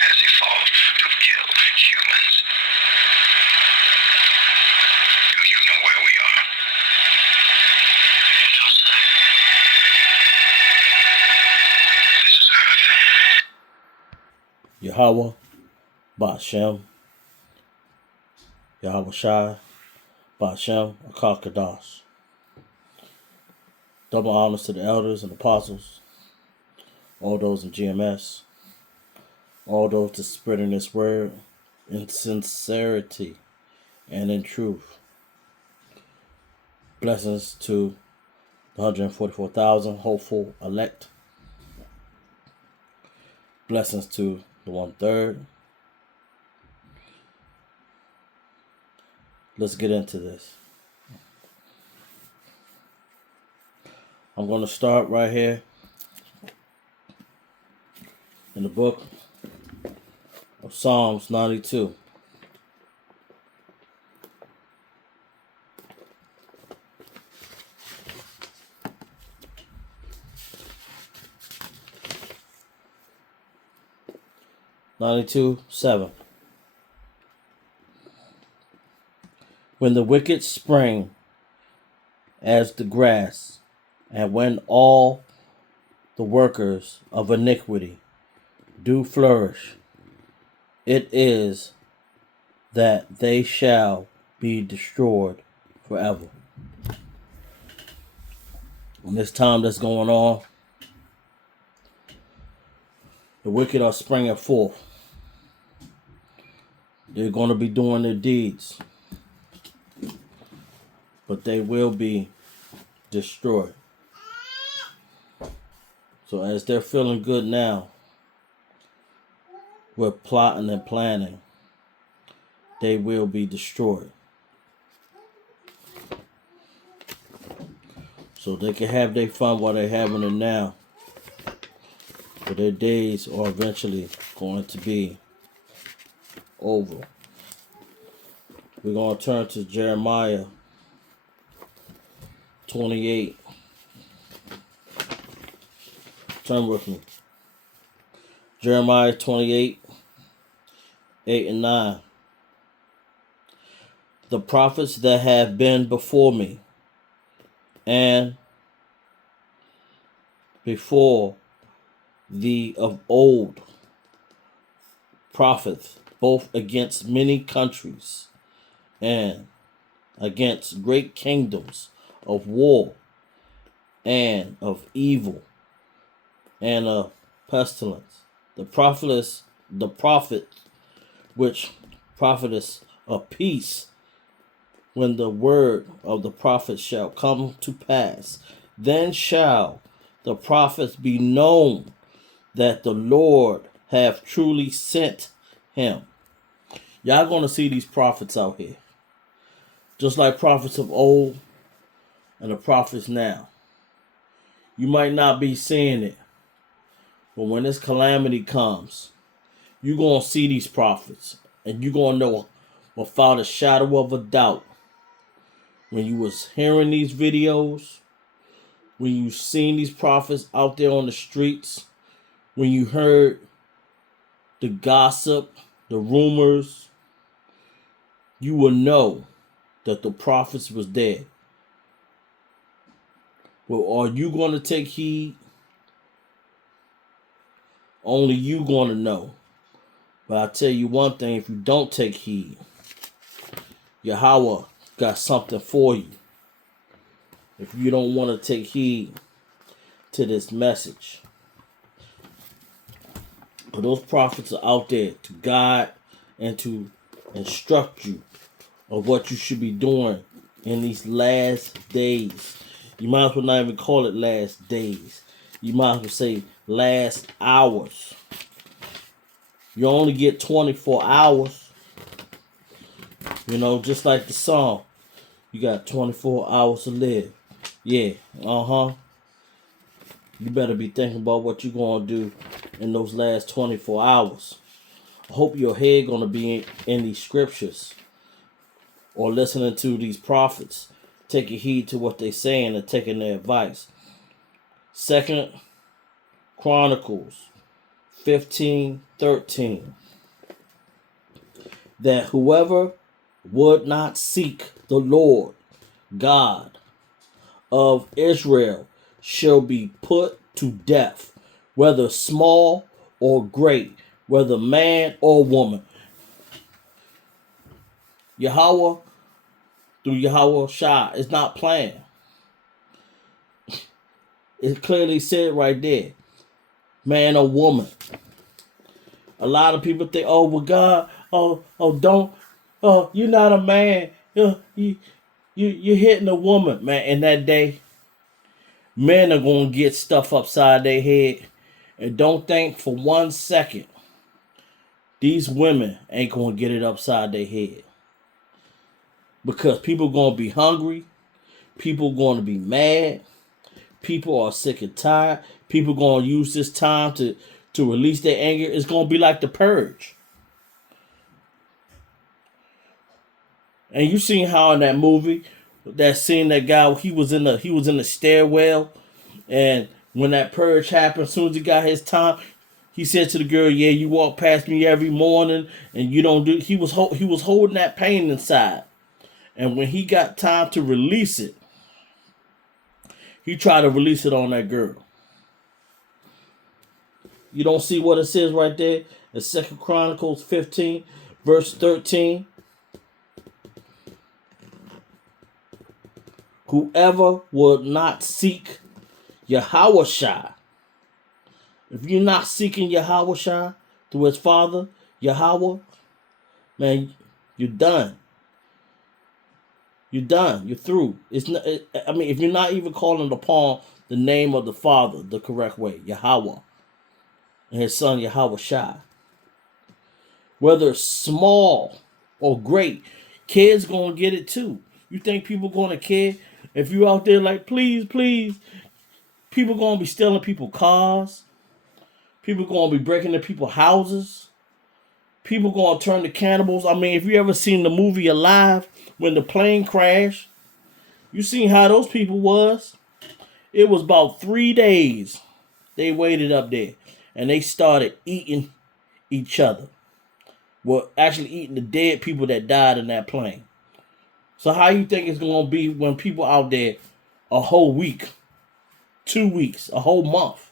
has evolved to kill humans. Do you know where we are? No, sir. This is Earth. Yahweh, Ba'Shem, Yahweh Shai, Ba'Shem, Akakadash. Double honors to the elders and apostles, all those in GMS, all those that spreading this word in sincerity and in truth. Blessings to the 144,000 hopeful elect. Blessings to the 1/3. Let's get into this. I'm going to start right here in the book of Psalms 92. (92:7). When the wicked spring as the grass, and when all the workers of iniquity do flourish, it is that they shall be destroyed forever. In this time that's going on, the wicked are springing forth. They're going to be doing their deeds, but they will be destroyed. So as they're feeling good now, we're plotting and planning, they will be destroyed. So they can have their fun while they're having it now, but their days are eventually going to be over. We're going to turn to Jeremiah 28. Turn with me. Jeremiah 28, 8 and 9. The prophets that have been before me and before thee of old prophets, both against many countries and against great kingdoms of war and of evil and of pestilence. The prophet which prophetess of peace, when the word of the prophet shall come to pass, then shall the prophets be known that the Lord have truly sent him. Y'all gonna see these prophets out here, just like prophets of old and the prophets now. You might not be seeing it, but when this calamity comes, you're going to see these prophets. And you're going to know without a shadow of a doubt, when you was hearing these videos, when you seen these prophets out there on the streets, when you heard the gossip, the rumors, you will know that the prophets was dead. Well, are you going to take heed? Only you going to know. But I'll tell you one thing, if you don't take heed, Yahweh got something for you. If you don't want to take heed to this message. But those prophets are out there to guide and to instruct you of what you should be doing in these last days. You might as well not even call it last days. You might as well say last hours. You only get 24 hours. You know, just like the song. You got 24 hours to live. Yeah, You better be thinking about what you're going to do in those last 24 hours. I hope your head going to be in these scriptures or listening to these prophets, taking heed to what they're saying and taking their advice. 2 Chronicles 15:13. That whoever would not seek the Lord God of Israel shall be put to death, whether small or great, whether man or woman. Yahweh, through Yahweh Shai, is not playing. It clearly said right there, man or woman. A lot of people think, oh, well, God, don't, you're not a man. You're hitting a woman, man. In that day, men are going to get stuff upside their head. And don't think for 1 second these women ain't going to get it upside their head. Because people going to be hungry. People going to be mad. People are sick and tired. People going to use this time to release their anger. It's going to be like the purge. And you seen how in that movie, that scene, that guy, he was in the stairwell, and when that purge happened, as soon as he got his time, he said to the girl, "Yeah, you walk past me every morning, and you don't do." He was holding that pain inside, and when he got time to release it, he tried to release it on that girl. You don't see what it says right there in 2 Chronicles 15, verse 13. Whoever would not seek Yahweh Shai. If you're not seeking Yahweh Shai through his father, Yahweh, man, you're done. You're done. You're through. It's not, if you're not even calling upon the name of the Father the correct way, Yahweh, and his son Yahweh Shai. Whether it's small or great, kids gonna get it too. You think people gonna care? If you out there like, please, please, people gonna be stealing people's cars. People gonna be breaking into people's houses. People gonna turn to cannibals. I mean, if you ever seen the movie Alive, when the plane crashed, you seen how those people was. It was about 3 days they waited up there, and they started eating each other. Well, actually eating the dead people that died in that plane. So how you think it's going to be when people out there a whole week, 2 weeks, a whole month?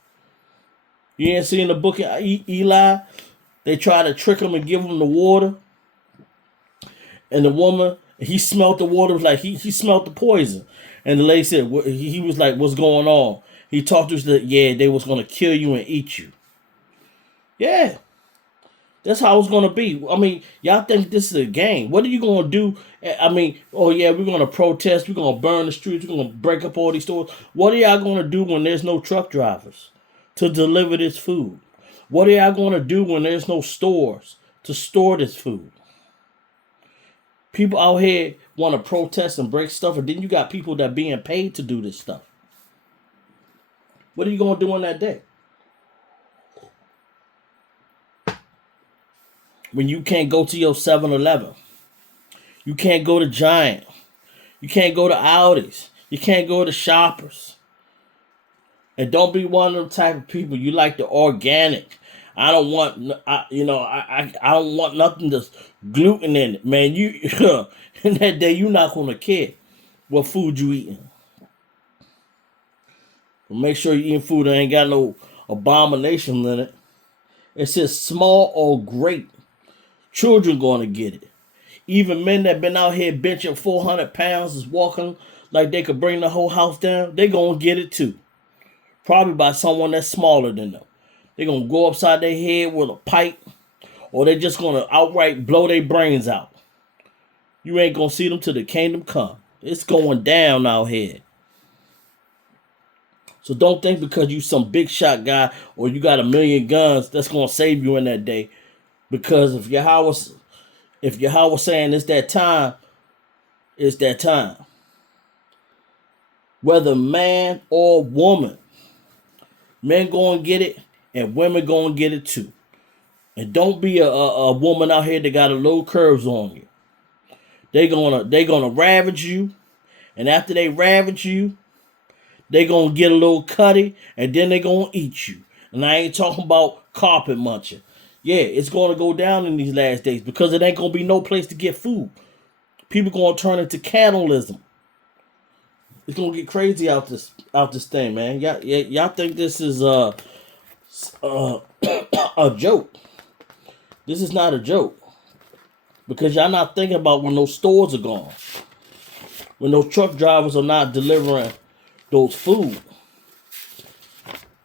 You ain't seen the book of Eli? They try to trick him and give him the water. And the woman, he smelled the water, was like he smelled the poison. And the lady said, he was like, what's going on? He talked to us that, yeah, they was going to kill you and eat you. Yeah. That's how it's going to be. I mean, y'all think this is a game. What are you going to do? I mean, oh yeah, we're going to protest. We're going to burn the streets. We're going to break up all these stores. What are y'all going to do when there's no truck drivers to deliver this food? What are y'all going to do when there's no stores to store this food? People out here want to protest and break stuff, and then you got people that are being paid to do this stuff. What are you going to do on that day? When you can't go to your 7-Eleven. You can't go to Giant. You can't go to Aldi's. You can't go to Shoppers. And don't be one of them type of people. You like the organic. I don't want, I don't want nothing that's gluten in it. Man, you in that day, you're not going to care what food you eating. But make sure you're eating food that ain't got no abomination in it. It says small or great. Children going to get it. Even men that been out here benching 400 pounds is walking like they could bring the whole house down. They going to get it too. Probably by someone that's smaller than them. They're going to go upside their head with a pipe, or they just going to outright blow their brains out. You ain't going to see them till the kingdom come. It's going down out here. So don't think because you some big shot guy or you got 1,000,000 guns that's going to save you in that day. Because if Yahweh saying it's that time, it's that time. Whether man or woman, men going to get it and women going to get it too. And don't be a woman out here that got a little curves on you. They gonna ravage you, and after they ravage you, they gonna get a little cutty, and then they gonna eat you. And I ain't talking about carpet munching. Yeah, it's going to go down in these last days because it ain't going to be no place to get food. People going to turn into cannibalism. It's going to get crazy out this thing, man. Y'all think this is a joke. This is not a joke. Because y'all not thinking about when those stores are gone. When those truck drivers are not delivering those food.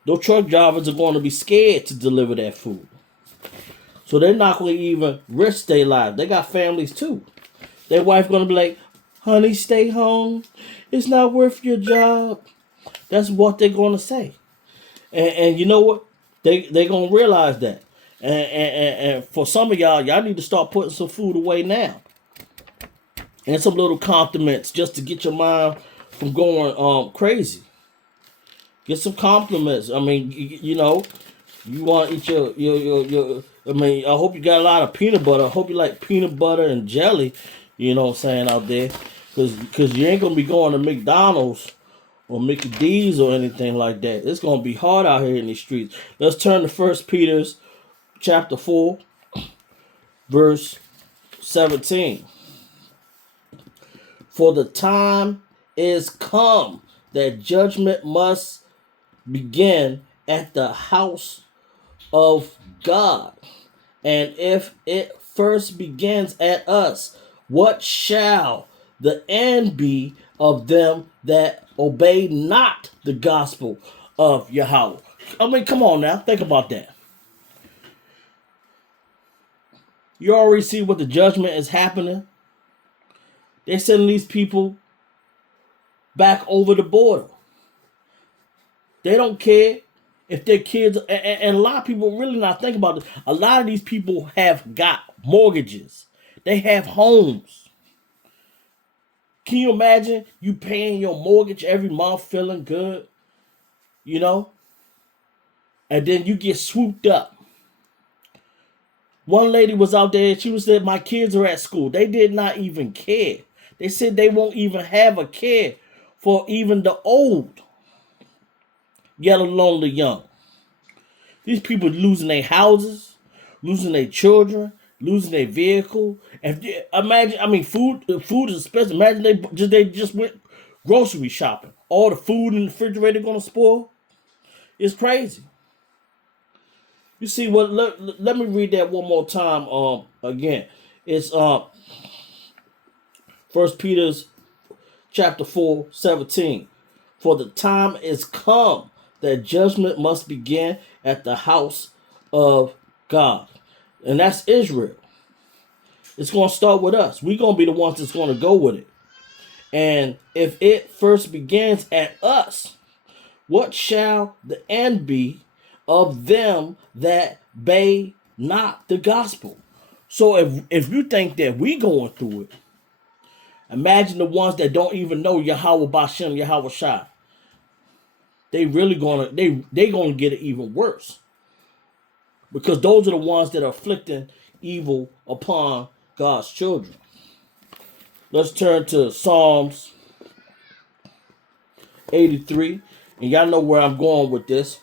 Those truck drivers are going to be scared to deliver that food. So they're not going to even risk their lives. They got families too. Their wife going to be like, honey, stay home. It's not worth your job. That's what they're going to say. And you know what? They going to realize that. And for some of y'all need to start putting some food away now. And some little compliments just to get your mind from going crazy. Get some compliments. I mean, you know, you want to eat your I mean, I hope you got a lot of peanut butter. I hope you like peanut butter and jelly, you know what I'm saying, out there. Because you ain't going to be going to McDonald's or Mickey D's or anything like that. It's going to be hard out here in these streets. Let's turn to 1 Peter chapter 4, verse 17. For the time is come that judgment must begin at the house of God. And if it first begins at us, what shall the end be of them that obey not the gospel of Yahweh? I mean, come on now. Think about that. You already see what the judgment is happening. They're sending these people back over the border. They don't care if their kids, and a lot of people really not think about this. A lot of these people have got mortgages. They have homes. Can you imagine you paying your mortgage every month, feeling good, you know? And then you get swooped up. One lady was out there, she was said, my kids are at school. They did not even care. They said they won't even have a care for even the old, yet alone the young. These people losing their houses, losing their children, losing their vehicle. And imagine, I mean, food is expensive. Imagine they just went grocery shopping. All the food in the refrigerator gonna spoil. It's crazy. You see what? Let me read that one more time. Again, it's 1 Peter chapter 4, 17. For the time is come that judgment must begin at the house of God. And that's Israel. It's going to start with us. We're going to be the ones that's going to go with it. And if it first begins at us, what shall the end be of them that obey not the gospel? So if you think that we going through it, imagine the ones that don't even know Yahweh Bashem, Yahweh Shai. They really gonna get it even worse. Because those are the ones that are afflicting evil upon God's children. Let's turn to Psalms 83. And y'all know where I'm going with this.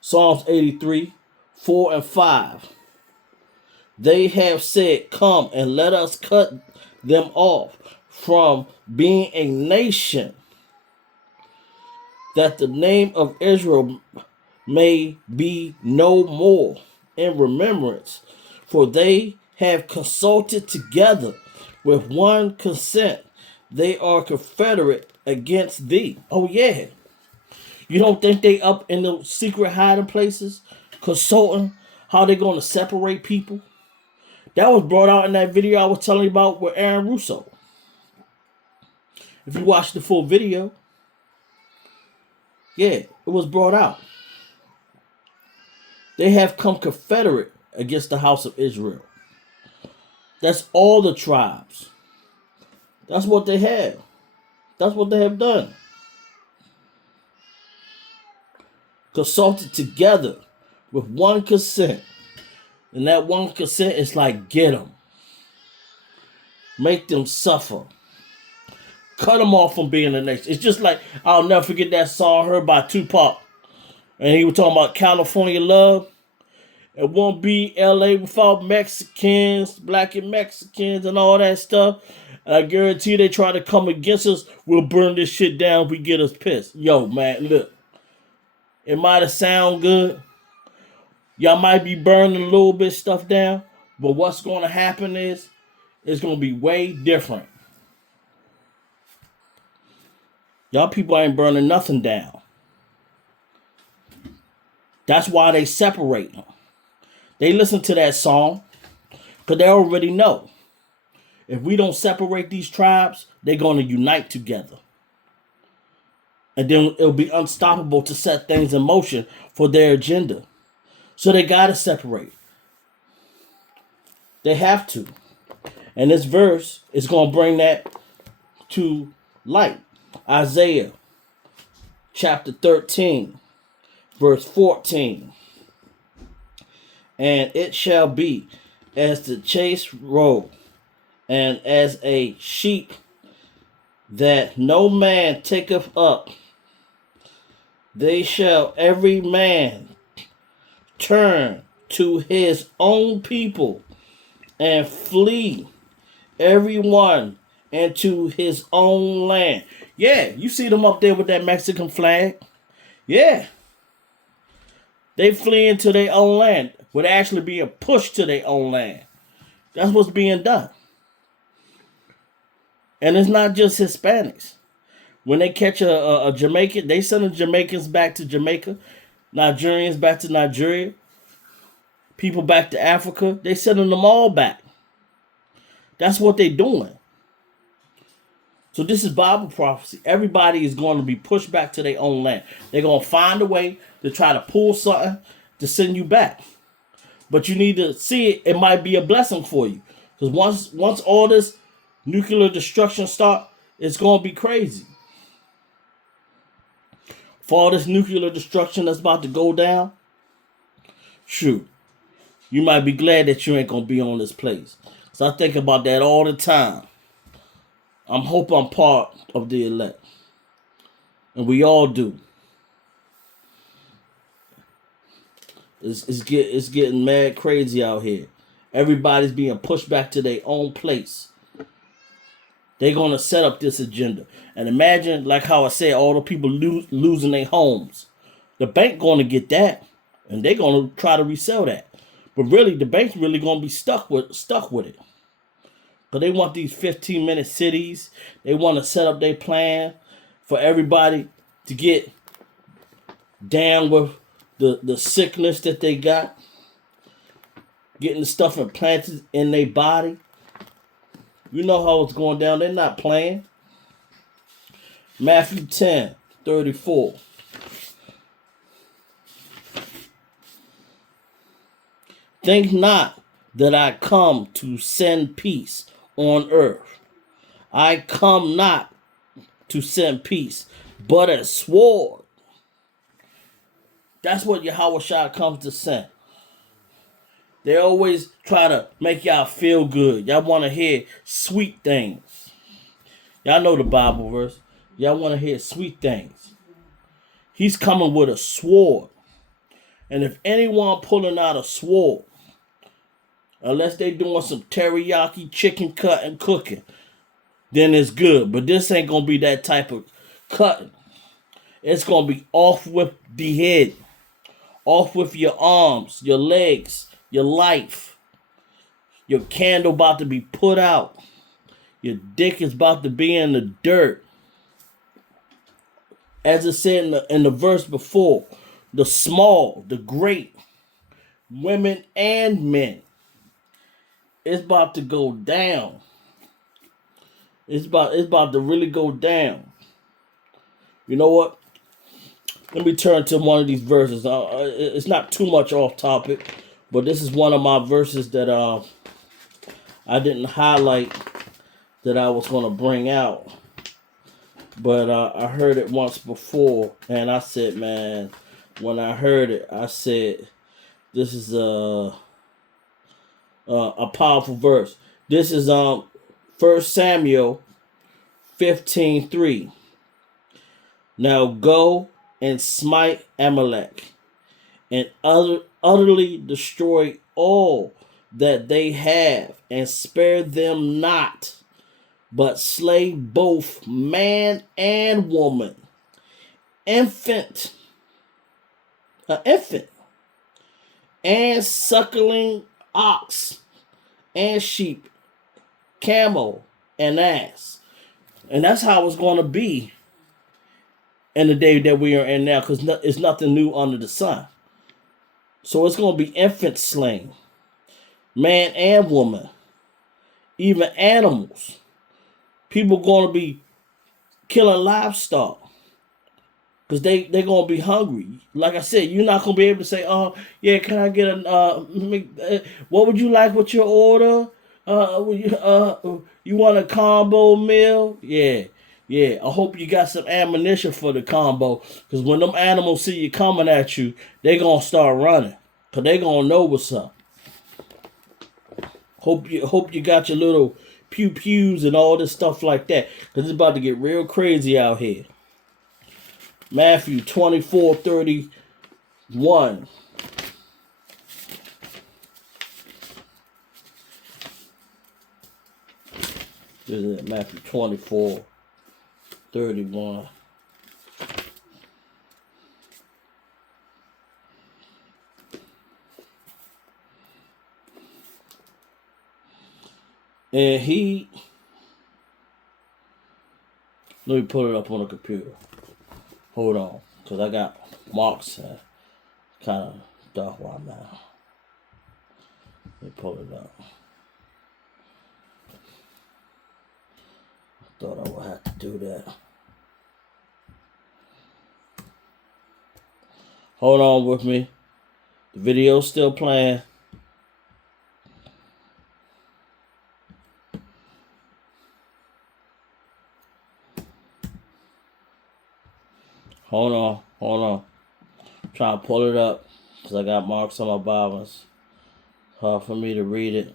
Psalms 83, 4 and 5. They have said, come and let us cut them off from being a nation, that the name of Israel may be no more in remembrance. For they have consulted together with one consent. They are confederate against thee. Oh yeah. You don't think they up in the secret hiding places consulting how they're going to separate people? That was brought out in that video I was telling you about with Aaron Russo. If you watch the full video, yeah, it was brought out. They have come confederate against the house of Israel. That's all the tribes. That's what they have. That's what they have done. Consulted together with one consent. And that one consent is like, get them. Make them suffer. Cut them off from being a nation. It's just like, I'll never forget that song heard by Tupac. And he was talking about California love. It won't be LA without Mexicans, black and Mexicans, and all that stuff. And I guarantee they try to come against us, we'll burn this shit down if we get us pissed. Yo, man, look. It might have sound good. Y'all might be burning a little bit stuff down. But what's going to happen is, it's going to be way different. Y'all people ain't burning nothing down. That's why they separate them. They listen to that song because they already know. If we don't separate these tribes, they're going to unite together. And then it'll be unstoppable to set things in motion for their agenda. So they got to separate. They have to. And this verse is going to bring that to light. Isaiah chapter 13, verse 14. And it shall be as the chase roe, and as a sheep that no man taketh up, they shall every man turn to his own people, and flee every one into his own land. Yeah, you see them up there with that Mexican flag. Yeah. They flee into their own land. Would actually be a push to their own land. That's what's being done. And it's not just Hispanics. When they catch a Jamaican, they send the Jamaicans back to Jamaica, Nigerians back to Nigeria, people back to Africa. They sending them all back. That's what they're doing. So this is Bible prophecy. Everybody is going to be pushed back to their own land. They're going to find a way to try to pull something to send you back. But you need to see it. It might be a blessing for you. Because once all this nuclear destruction start, it's going to be crazy. For all this nuclear destruction that's about to go down, shoot, you might be glad that you ain't going to be on this place. So I think about that all the time. I'm hoping I'm part of the elect. And we all do. It's getting mad crazy out here. Everybody's being pushed back to their own place. They're going to set up this agenda. And imagine, like how I said, all the people losing their homes. The bank going to get that. And they're going to try to resell that. But really, the bank's really going to be stuck with it. But they want these 15-minute cities. They want to set up their plan for everybody to get down with the sickness that they got. Getting the stuff implanted in their body. You know how it's going down. They're not playing. Matthew 10:34. Think not that I come to send peace on earth. I come not to send peace, but a sword. That's what Yahushua comes to send. They always try to make y'all feel good. Y'all want to hear sweet things. Y'all know the Bible verse. Y'all want to hear sweet things. He's coming with a sword. And if anyone pulling out a sword, unless they doing some teriyaki chicken cut and cooking, then it's good. But this ain't going to be that type of cutting. It's going to be off with the head. Off with your arms, your legs, your life. Your candle about to be put out. Your dick is about to be in the dirt. As it said in the verse before, the small, the great, women and men. It's about to go down. It's about to really go down. You know what? Let me turn to one of these verses. It's not too much off topic, but this is one of my verses that I didn't highlight that I was going to bring out. But I heard it once before, and I said, man, when I heard it, I said, this is a powerful verse. This is 1 Samuel 15:3. Now go and smite Amalek, and utterly destroy all that they have, and spare them not, but slay both man and woman, infant, infant, and suckling ox, and sheep, camel, and ass. And that's how it's going to be in the day that we are in now, because it's nothing new under the sun. So it's going to be infant slain, man and woman, even animals. People going to be killing livestock because they're going to be hungry. Like I said, you're not going to be able to say, oh, yeah, can I get what would you like with your order? You want a combo meal? Yeah. I hope you got some ammunition for the combo, because when them animals see you coming at you, they going to start running because they going to know what's up. Hope you got your little pew-pews and all this stuff like that, because it's about to get real crazy out here. Matthew 24:31. This is Matthew 24:31. And let me put it up on the computer. Hold on, because I got marks kind of dark right now. Let me pull it up. I thought I would have to do that. Hold on with me. The video's still playing. Hold on. I'm trying to pull it up because I got marks on my Bibles. Hard for me to read it.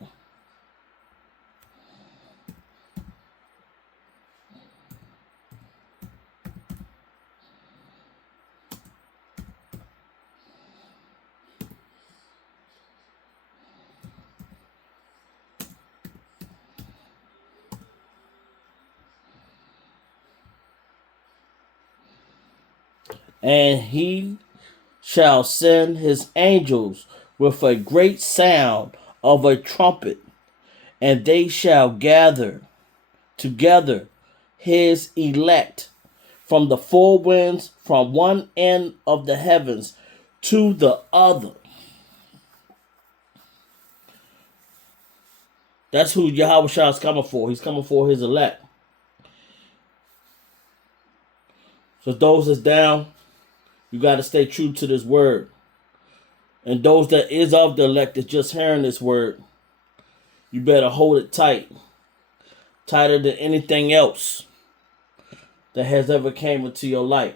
And he shall send his angels with a great sound of a trumpet, and they shall gather together his elect from the four winds, from one end of the heavens to the other. That's who Yahushua is coming for. He's coming for his elect. So those that's down, you got to stay true to this word. And those that is of the elect that's just hearing this word, you better hold it tight. Tighter than anything else that has ever came into your life.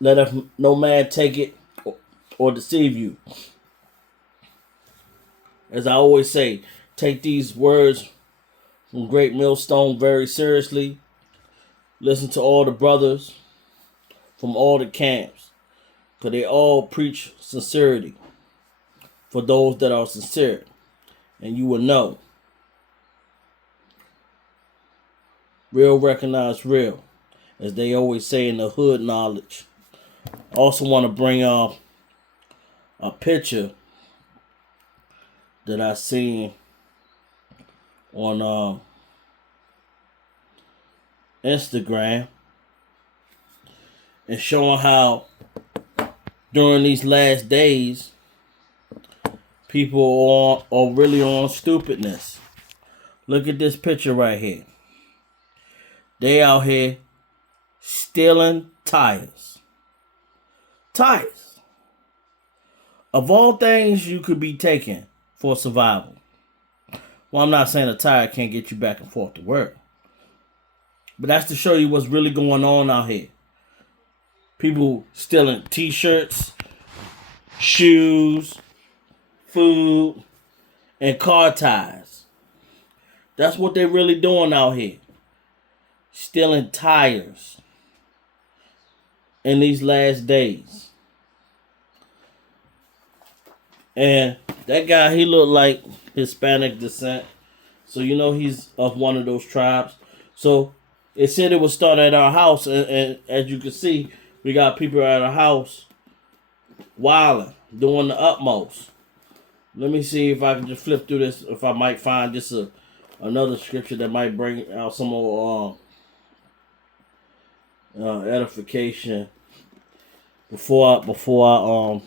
Let no man take it or deceive you. As I always say, take these words from Great Millstone very seriously. Listen to all the brothers from all the camps, because they all preach sincerity for those that are sincere. And you will know. Real recognize real, as they always say in the hood knowledge. I also want to bring up a picture that I seen on Instagram, and showing how during these last days people are really on stupidness. Look at this picture right here. They out here stealing tires. Tires. Of all things you could be taking for survival. Well, I'm not saying a tire can't get you back and forth to work, but that's to show you what's really going on out here. People stealing t-shirts, shoes, food, and car tires. That's what they're really doing out here. stealing tires in these last days. And that guy, he looked like Hispanic descent. So you know he's of one of those tribes. So it said it would start at our house. And as you can see, we got people at our house wilding, doing the utmost. Let me see if I can just flip through this. If I might find just another scripture that might bring out some more edification before I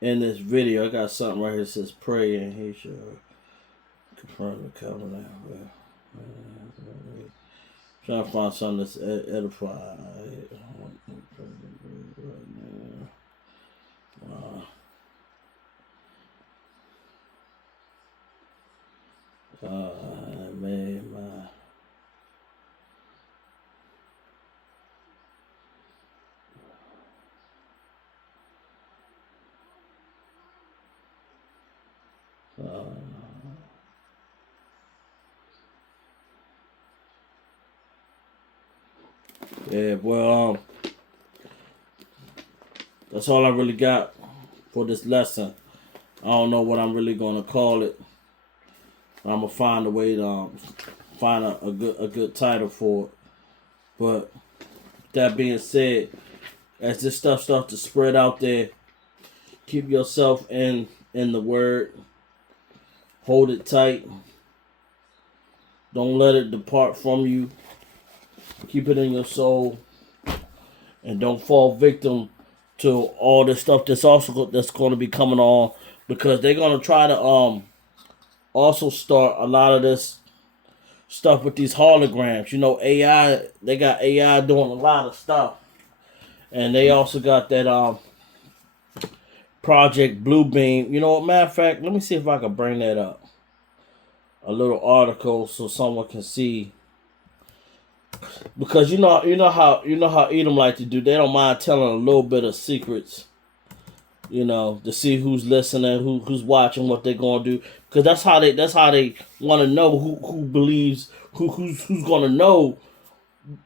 in this video. I got something right here that says pray and he shall confirm the covenant. Trying to find something that's edified. Man, my. Yeah, well, that's all I really got for this lesson. I don't know what I'm really gonna call it. I'm gonna find a way to find a good title for it. But that being said, as this stuff starts to spread out there, keep yourself in the word. Hold it tight. Don't let it depart from you. Keep it in your soul. And don't fall victim to all this stuff that's going to be coming on, because they're going to try to also start a lot of this stuff with these holograms. You know, AI, they got AI doing a lot of stuff. And they also got that Project Bluebeam. You know, matter of fact, let me see if I can bring that up. A little article so someone can see. Because you know how Edom like to do. They don't mind telling a little bit of secrets, you know, to see who's listening, who's watching, what they're gonna do. Because that's how they want to know who believes who's gonna know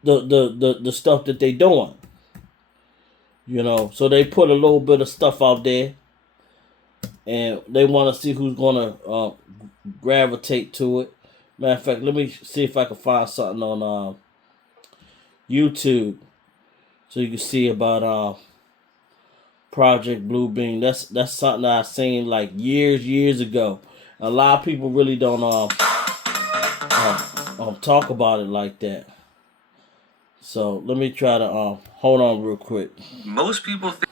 the stuff that they doing. You know, so they put a little bit of stuff out there, and they want to see who's gonna gravitate to it. Matter of fact, let me see if I can find something on YouTube, so you can see about Project Bluebeam. That's something I seen like years ago. A lot of people really don't talk about it like that. So let me try to hold on real quick. Most people think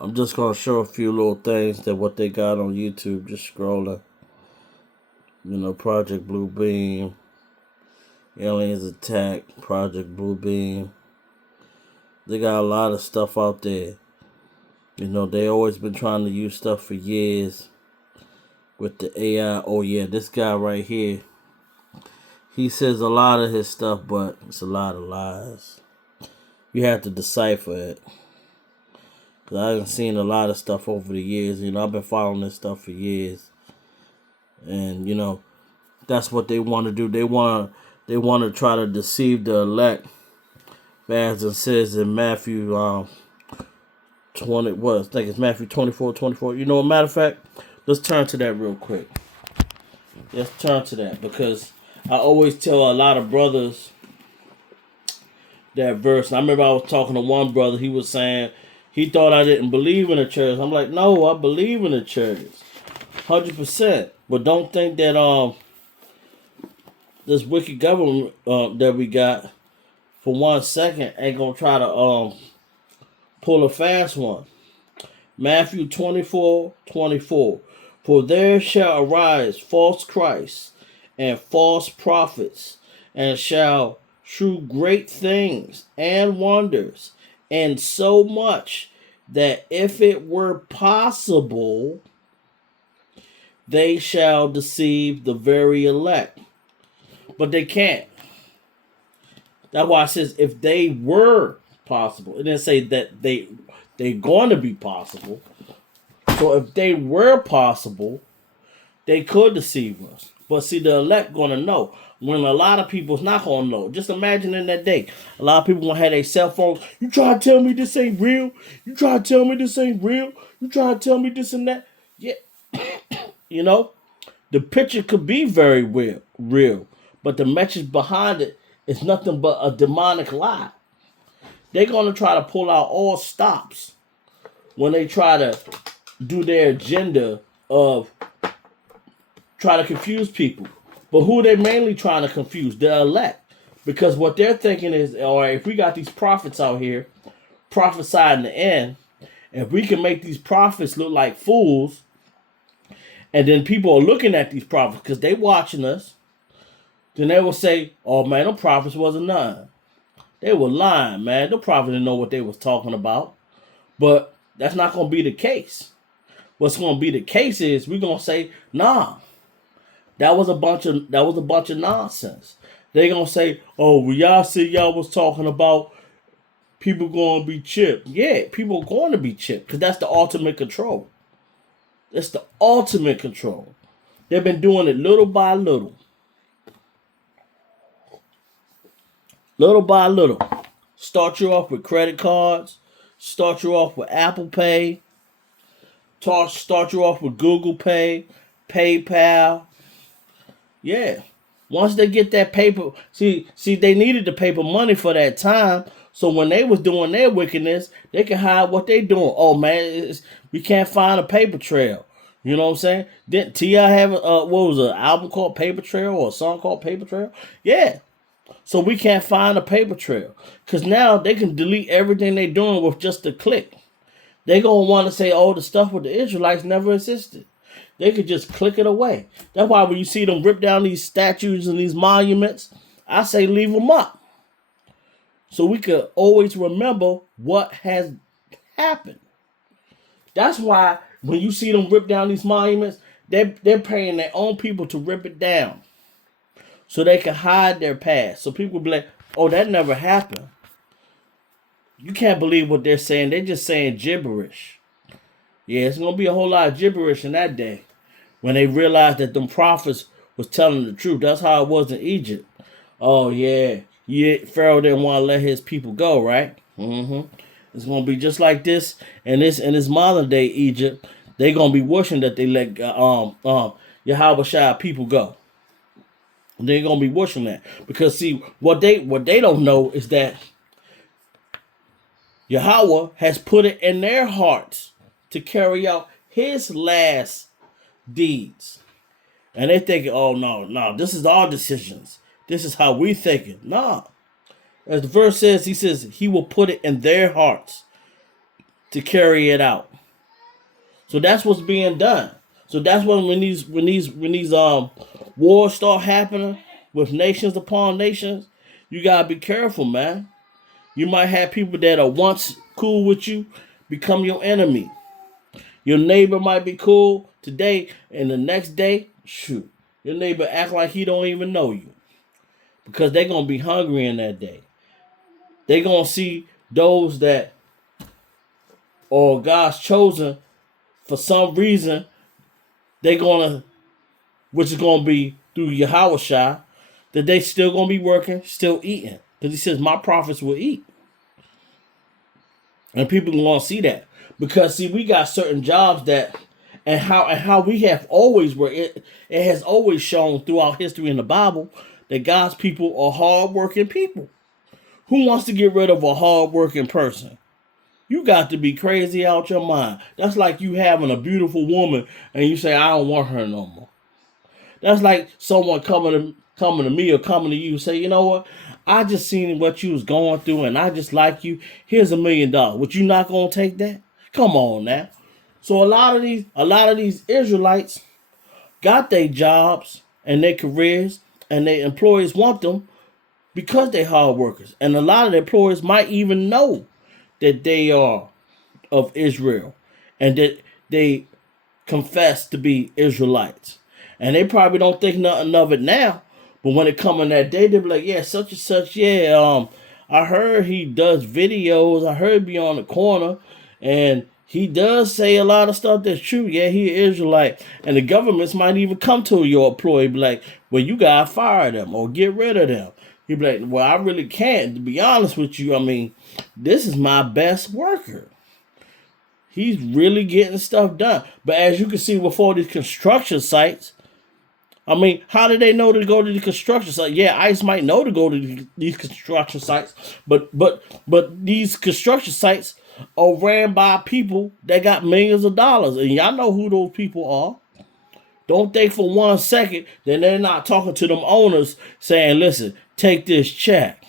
I'm just gonna show a few little things that what they got on YouTube. Just scrolling. You know, Project Bluebeam, Aliens Attack, Project Bluebeam. They got a lot of stuff out there. You know, they always been trying to use stuff for years with the AI. Oh yeah, this guy right here, he says a lot of his stuff, but it's a lot of lies. You have to decipher it. Cause I've seen a lot of stuff over the years. You know, I've been following this stuff for years. And, you know, that's what they want to do. They want to try to deceive the elect. As it says in Matthew 20, what? I think it's Matthew 24:24. You know, a matter of fact, let's turn to that real quick. Let's turn to that, because I always tell a lot of brothers that verse. And I remember I was talking to one brother. He was saying he thought I didn't believe in the church. I'm like, no, I believe in the church, 100%. But don't think that this wicked government that we got for 1 second ain't gonna try to pull a fast one. Matthew 24:24. For there shall arise false Christs and false prophets, and shall shew great things and wonders, and so much that if it were possible, they shall deceive the very elect. But they can't. That's why it says if they were possible. It didn't say that they're going to be possible. So if they were possible, they could deceive us. But see, the elect gonna know when a lot of people's not gonna know. Just imagine in that day, a lot of people gonna have their cell phones. You try to tell me this ain't real. You try to tell me this ain't real. You try to tell me this and that. Yeah, you know, the picture could be very real, but the message behind it is nothing but a demonic lie. They're gonna try to pull out all stops when they try to do their agenda of try to confuse people. But who they mainly trying to confuse? The elect. Because what they're thinking is, all right, if we got these prophets out here prophesying the end, if we can make these prophets look like fools, and then people are looking at these prophets because they watching us, then they will say, oh man, the prophets wasn't none. They were lying, man. The prophets didn't know what they was talking about. But that's not going to be the case. What's going to be the case is we're going to say, nah, that was a bunch of nonsense. They're going to say, oh, well, y'all said y'all was talking about people going to be chipped. Yeah, people are going to be chipped because that's the ultimate control. It's the ultimate control. They've been doing it little by little. Little by little. Start you off with credit cards. Start you off with Apple Pay. Start you off with Google Pay, PayPal. Yeah. Once they get that paper, see, they needed the paper money for that time. So when they was doing their wickedness, they can hide what they doing. Oh man, we can't find a paper trail. You know what I'm saying? Didn't T.I. have what was an album called Paper Trail or a song called Paper Trail? Yeah. So we can't find a paper trail. Because now they can delete everything they doing with just a click. They going to want to say, oh, the stuff with the Israelites never existed. They could just click it away. That's why when you see them rip down these statues and these monuments, I say leave them up. So we could always remember what has happened. That's why when you see them rip down these monuments, they're paying their own people to rip it down. So they can hide their past. So people be like, oh, that never happened. You can't believe what they're saying. They're just saying gibberish. Yeah, it's going to be a whole lot of gibberish in that day. When they realized that them prophets was telling the truth. That's how it was in Egypt. Oh, yeah. Pharaoh didn't want to let his people go, right? It's going to be just like this. And this modern day Egypt, they're going to be wishing that they let Yahweh Shai people go. They're going to be wishing that. Because, see, what they don't know is that Yahweh has put it in their hearts to carry out his last deeds. And they thinking, oh, no, this is our decisions. This is how we thinking. Nah. As the verse says, he says, he will put it in their hearts to carry it out. So that's what's being done. So that's when these wars start happening with nations upon nations, you gotta be careful, man. You might have people that are once cool with you become your enemy. Your neighbor might be cool today, and the next day, shoot, your neighbor act like he don't even know you. Because they're going to be hungry in that day. They're going to see those that are God's chosen for some reason. They're going to, which is going to be through Yahweh Shai, that they still going to be working, still eating. Because he says, my prophets will eat. And people going to see that. Because, see, we got certain jobs that, and how we have always worked. It has always shown throughout history in the Bible that God's people are hard-working people. Who wants to get rid of a hard-working person? You got to be crazy out your mind. That's like you having a beautiful woman and you say, I don't want her no more. That's like someone coming to me or coming to you and say, you know what? I just seen what you was going through and I just like you. Here's $1 million. Would you not gonna take that? Come on now. So a lot of these Israelites got their jobs and their careers and their employers want them because they're hard workers. And a lot of the employers might even know that they are of Israel and that they confess to be Israelites. And they probably don't think nothing of it now. But when it come in that day, they'll be like, yeah, such and such, yeah, I heard he does videos. I heard he be on the corner and he does say a lot of stuff that's true. Yeah, he is Israelite. And the governments might even come to your employee be like, well, you gotta fire them or get rid of them. He'd be like, well, I really can't. To be honest with you, I mean, this is my best worker. He's really getting stuff done. But as you can see with all these construction sites, I mean, how do they know to go to the construction site? Yeah, ICE might know to go to these construction sites, but these construction sites are ran by people that got millions of dollars, and y'all know who those people are. Don't think for 1 second that they're not talking to them owners saying, listen, take this check.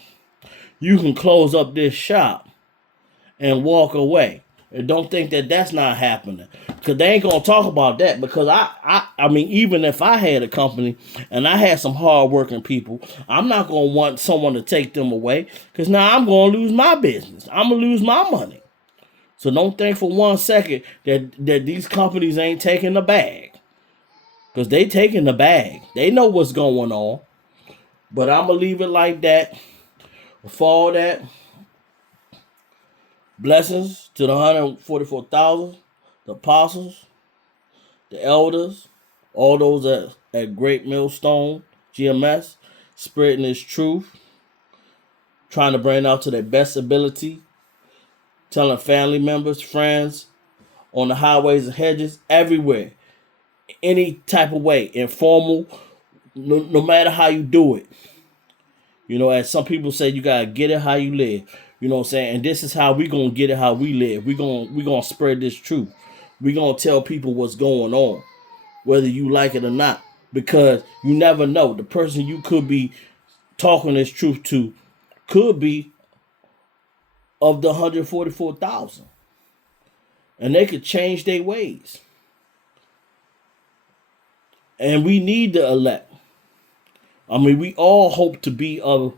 You can close up this shop and walk away. And don't think that that's not happening. Because they ain't going to talk about that. Because I mean, even if I had a company and I had some hardworking people, I'm not going to want someone to take them away. Because now I'm going to lose my business. I'm going to lose my money. So don't think for 1 second that these companies ain't taking the bag. Because they taking the bag. They know what's going on. But I'm going to leave it like that. For all that, blessings to the 144,000, the apostles, the elders, all those at Great Millstone, GMS, spreading this truth, trying to bring it out to their best ability, telling family members, friends, on the highways and hedges, everywhere, any type of way, informal, no matter how you do it. You know, as some people say, you gotta get it how you live. You know what I'm saying? And this is how we gonna get it how we live. We gonna spread this truth. We gonna tell people what's going on, whether you like it or not. Because you never know. The person you could be talking this truth to could be of the 144,000. And they could change their ways. And we need the elect. I mean, we all hope to be of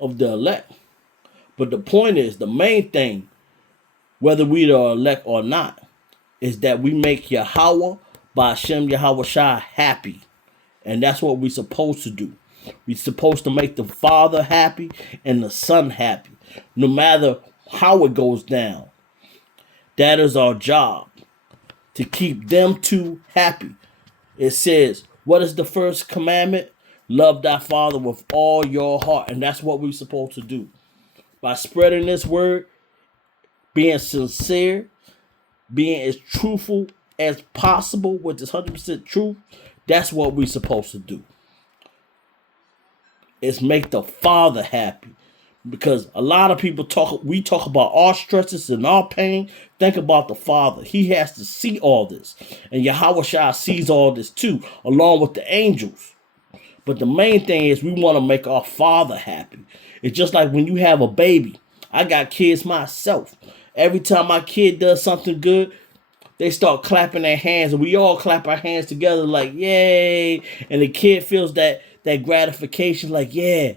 the elect. But the point is, the main thing, whether we are elect or not, is that we make Yahweh, Ba'ashem Yahweh Shai, happy. And that's what we're supposed to do. We're supposed to make the Father happy and the Son happy. No matter how it goes down. That is our job. To keep them two happy. It says, what is the first commandment? Love thy Father with all your heart. And that's what we're supposed to do. By spreading this word, being sincere, being as truthful as possible with this 100% truth, that's what we're supposed to do. Is make the Father happy. Because a lot of people we talk about our stresses and our pain. Think about the Father. He has to see all this. And Yahweh Shai sees all this too, along with the angels. But the main thing is we want to make our Father happy. It's just like when you have a baby. I got kids myself. Every time my kid does something good, they start clapping their hands. And we all clap our hands together like, yay. And the kid feels that gratification like, yeah,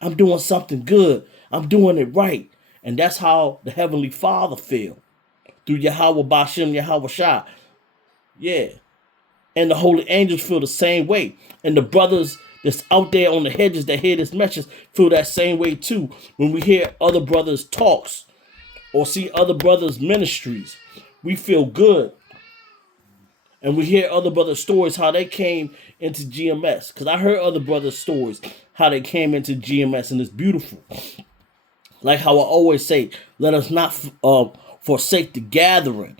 I'm doing something good. I'm doing it right. And that's how the Heavenly Father feels. Through Yahweh Ba'ashem Yahweh Shai. Yeah. And the holy angels feel the same way. And the brothers that's out there on the hedges that hear this message feel that same way too. When we hear other brothers' talks or see other brothers' ministries, we feel good. And we hear other brothers' stories, how they came into GMS. Because I heard other brothers' stories, how they came into GMS, and it's beautiful. Like how I always say, let us not forsake the gathering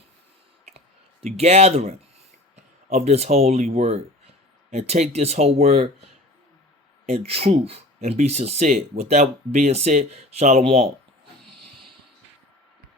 of this holy word. And take this whole word in truth and be sincere. With that being said, Shalom.